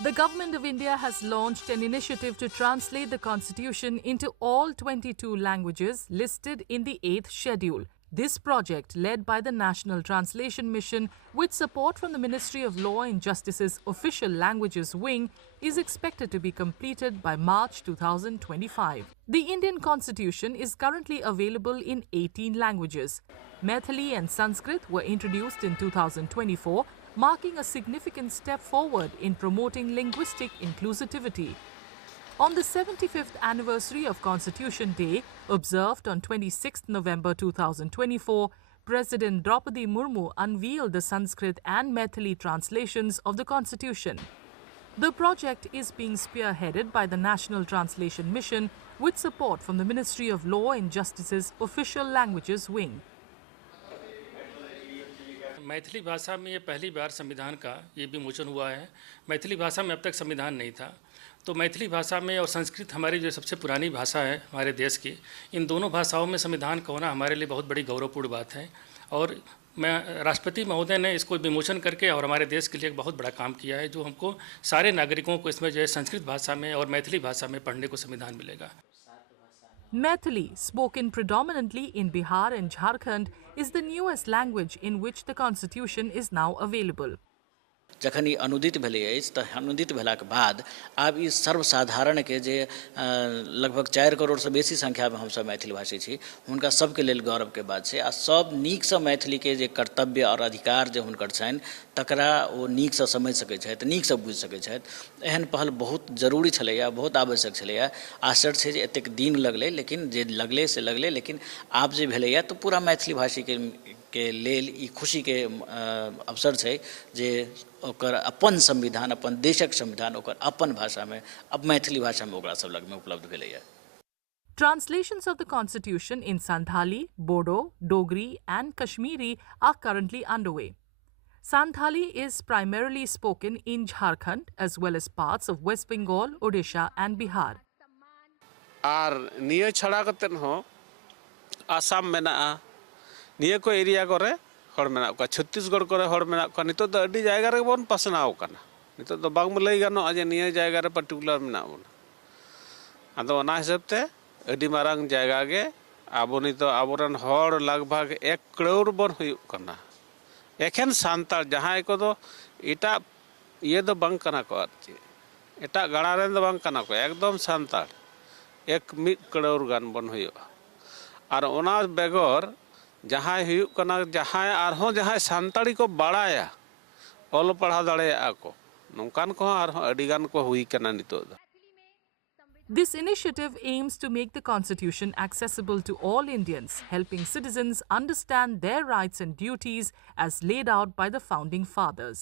The Government of India has launched an initiative to translate the Constitution into all 22 languages listed in the 8th schedule. This project, led by the National Translation Mission with support from the Ministry of Law and Justice's Official Languages Wing, is expected to be completed by March 2025. The Indian Constitution is currently available in 18 languages. Maithili and Sanskrit were introduced in 2024, marking a significant step forward in promoting linguistic inclusivity. On the 75th anniversary of Constitution Day, observed on 26 November 2024, President Draupadi Murmu unveiled the Sanskrit and Maithili translations of the Constitution. The project is being spearheaded by the National Translation Mission with support from the Ministry of Law and Justice's Official Languages Wing. Maithili भाषा में ये पहली बार संविधान का ये विमोचन हुआ है। मैथिली भाषा में अब तक संविधान नहीं था, तो मैथिली भाषा में और संस्कृत हमारी जो सबसे पुरानी भाषा है हमारे देश की, इन दोनों भाषाओं में संविधान का होना हमारे लिए बहुत बड़ी गौरवपूर्ण बात है। और मैं राष्ट्रपति महोदय ने इसको विमोचन करके और हमारे देश के लिए एक बहुत बड़ा काम किया है, जो हमको सारे नागरिकों को इसमें जो है संस्कृत भाषा में और मैथिली भाषा में पढ़ने को संविधान मिलेगा। Maithili, spoken predominantly in Bihar and Jharkhand, is the newest language in which the constitution is now available. जखन ई अनुदित भेलै अछि तऽ अनुदित भेलाक बाद आब ई सर्वसाधारण के जे लगभग 4 करोड़ से बेसी संख्या में हमसब मैथिली भाषी छी, हुनका सबके लेल गौरव के बात छै। आ सब नीक से मैथिली के जे कर्तव्य और अधिकार जे हुनकर छनि तकरा ओ नीक से समझ सकै छथि, नीक से बुझि सकै छथि। एहन पहल बहुत जरूरी छलैया, बहुत आवश्यक छलैया। आश्चर्य छै जे एतेक दिन लगलै, लेकिन जे लगलै से लगलै, लेकिन आब जे भेलैया तो पूरा मैथिली भाषी के लेल ई खुशी के अवसर छै जे ओकर अपन संविधान, अपन देशक संविधान ओकर अपन भाषा में, अब मैथिली भाषा में ओकरा सब लग में उपलब्ध भेलैया। Translations of the Constitution in Santhali, Bodo, Dogri and Kashmiri are currently underway. Santhali is primarily spoken in Jharkhand as well as parts of West Bengal, Odisha and Bihar. আর নিয়ে ছাড়া করতেন হো আসাম মেনা নিয়ে কো এরিয়া করে হড় মেনা কা ছত্তিশগড় করে হড় মেনা কা নিতো তো আডি জায়গা রে বন পাসনাও কানা নিতো তো বাং লই গানো আজ নিয়ে জায়গা রে পার্টিকুলার মেনা বন আদো অনা হিসাবতে আডি মারাং জায়গা গে আবো নিতো আবরন হড় लगभग 1 करोड़ बन हुयुक काना एखेन सांताल जहां को दो इटा ये दो बांग काना को आछि एटा गाड़ा रे दो बांग काना को एकदम सांताल 1 करोड़ गान बन हुयो और ओना बेगर जहां हुयुक काना जहां आरहों जहां सांताली को बाड़ाया ऑल पढ़ा दाड़ेया को नोकान को आरहों अडिगान को हुई काना नितो। This initiative aims to make the Constitution accessible to all Indians, helping citizens understand their rights and duties as laid out by the founding fathers.